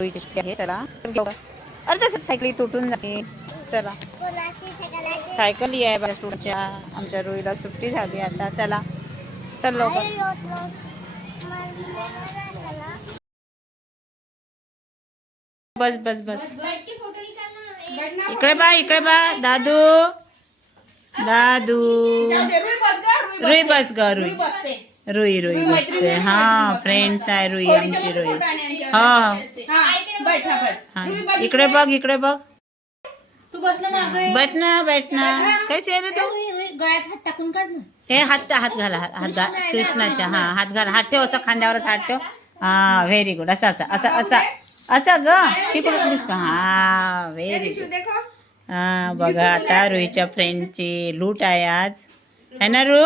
आहे चला. अरे तसं सायकली तुटून जाते. चला. सायकल ही आहे बघा स्टुडंटच्या आमच्या रुईला सुट्टी झाली आता. चला. चल लवकर. बस बस बस. इकडे बा इकडे बा दादू. दादू. रुई बस ग रुई रुई रुई बसते हा फ्रेंड्स आहे रुई आमची रुई. हा. हा इकडे बघ इकडे बघ. तू बसला मागे. बैठ ना बैठ ना. कैसे आहे रे तू? गळ्यात हात टाकून काढ ना. हे हात हात घाला हात हात घाल कृष्णाच्या हा हात घाल. हात ठेव असं खांद्यावरच हात ठेव. हा व्हेरी गुड असं असं असं असं. असं ग. तिकडून दिसत? हा व्हेरी गुड हा बघा आता रुईच्या फ्रेंडची लूट आहे आज. है ना रू?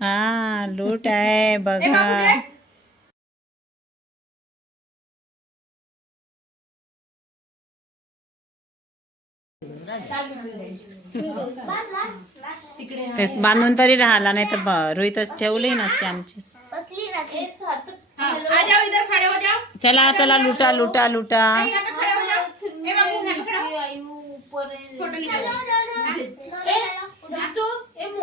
हा लूट आहे बघा. तेच बांधून तरी राहिला नाही तर तर ठेवली नसते आमची. आ जाओ इधर खड़े हो जाओ चला चला लुटा लुटा लुटा.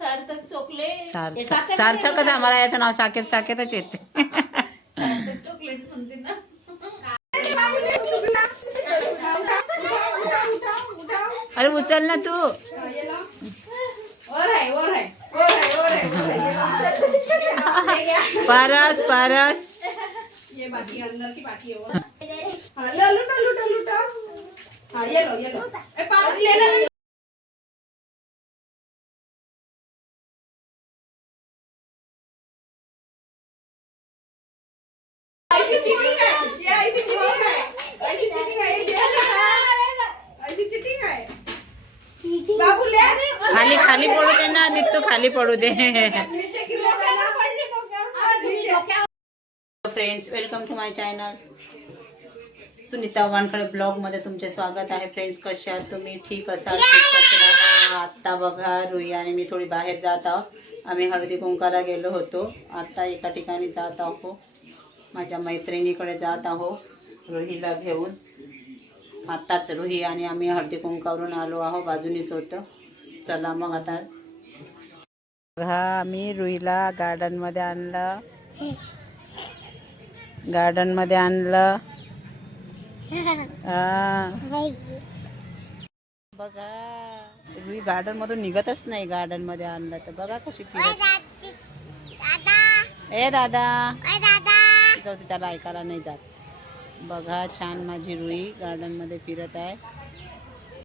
सार्थक चॉकलेट सार्थक सार्थकच आम्हाला याचं नाव साकेत साकेतच येते. सार्थक चॉकलेट म्हणते ना. अरे उचल ना तू. है है है है पारस पारस ये बाटी अंदर की बाटी है वो हाँ ले लूटा लूटा लूटा हाँ ये लो ये लो ए पास ले ले ऐसी चीटिंग है ये ऐसी चीटिंग है ऐसी चीटिंग है ये ऐसी चीटिंग है बाबू ले खाली खाली पडू दे ना दिसतो खाली पडू दे. Friends welcome to my channel Sunita Wankhede ब्लॉगमध्ये तुमचे स्वागत आहे. फ्रेंड्स कशा आहात तुम्ही? ठीक असाल? आत्ता बघा रुई आणि मी थोडी बाहेर जात आहोत. आम्ही हळदी कुंकाला गेलो होतो. आता एका ठिकाणी जात आहो माझ्या मैत्रिणीकडे जात आहो रुहीला घेऊन. आत्ताच रुही आणि आम्ही हळदी कुंकावरून आलो आहो बाजूनीच होतं. चला मग आता. बघा आम्ही रुईला गार्डनमध्ये आणलं. गार्डनमध्ये आणलं. आ. बघा रुई गार्डन मधून निघतच नाही गार्डनमध्ये आणलं तर. बघा कशी फिरत. ए दादा. जाऊ दे त्याला ऐकायला नाही जात. बघा छान माझी रुई गार्डनमध्ये फिरत आहे.